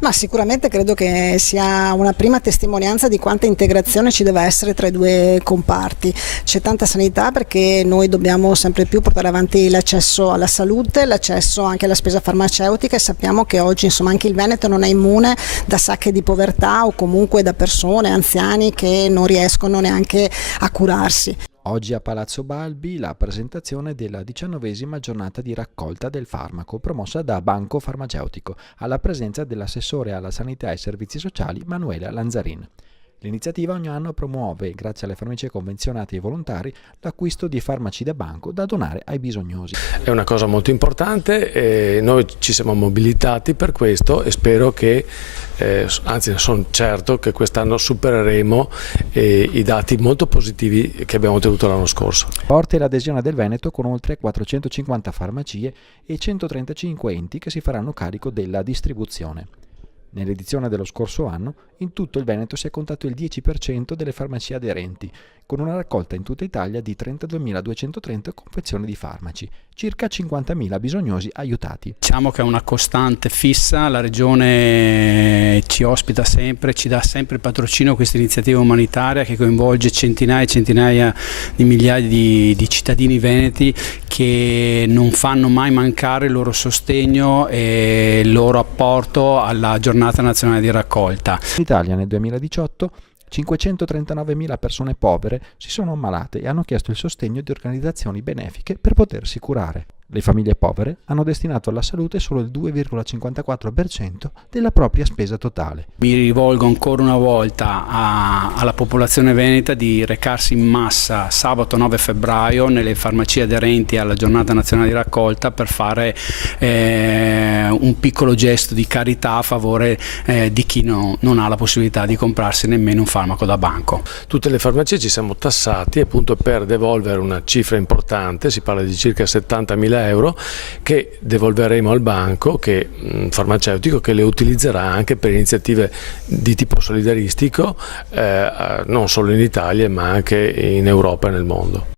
Ma sicuramente credo che sia una prima testimonianza di quanta integrazione ci deve essere tra i due comparti. C'è tanta sanità perché noi dobbiamo sempre più portare avanti l'accesso alla salute, l'accesso anche alla spesa farmaceutica, e sappiamo che oggi insomma anche il Veneto non è immune da sacche di povertà o comunque da persone, anziani che non riescono neanche a curarsi. Oggi a Palazzo Balbi la presentazione della 19ª giornata di raccolta del farmaco promossa da Banco Farmaceutico, alla presenza dell'assessore alla sanità e servizi sociali Manuela Lanzarin. L'iniziativa ogni anno promuove, grazie alle farmacie convenzionate e volontari, l'acquisto di farmaci da banco da donare ai bisognosi. È una cosa molto importante e noi ci siamo mobilitati per questo e spero che, anzi sono certo che quest'anno supereremo i dati molto positivi che abbiamo ottenuto l'anno scorso. Forte l'adesione del Veneto con oltre 450 farmacie e 135 enti che si faranno carico della distribuzione. Nell'edizione dello scorso anno, in tutto il Veneto si è contato il 10% delle farmacie aderenti, con una raccolta in tutta Italia di 32.230 confezioni di farmaci, circa 50.000 bisognosi aiutati. Diciamo che è una costante fissa, la Regione ci ospita sempre, ci dà sempre il patrocinio a questa iniziativa umanitaria che coinvolge centinaia e centinaia di migliaia di cittadini veneti che non fanno mai mancare il loro sostegno e il loro apporto alla giornata nazionale di raccolta. In Italia nel 2018 539.000 persone povere si sono ammalate e hanno chiesto il sostegno di organizzazioni benefiche per potersi curare. Le famiglie povere hanno destinato alla salute solo il 2,54% della propria spesa totale. Mi rivolgo ancora una volta alla popolazione veneta di recarsi in massa sabato 9 febbraio nelle farmacie aderenti alla giornata nazionale di raccolta per fare un piccolo gesto di carità a favore di chi non ha la possibilità di comprarsi nemmeno un farmaco da banco. Tutte le farmacie ci siamo tassati appunto per devolvere una cifra importante, si parla di circa 70.000 euro che devolveremo al banco farmaceutico, che le utilizzerà anche per iniziative di tipo solidaristico non solo in Italia ma anche in Europa e nel mondo.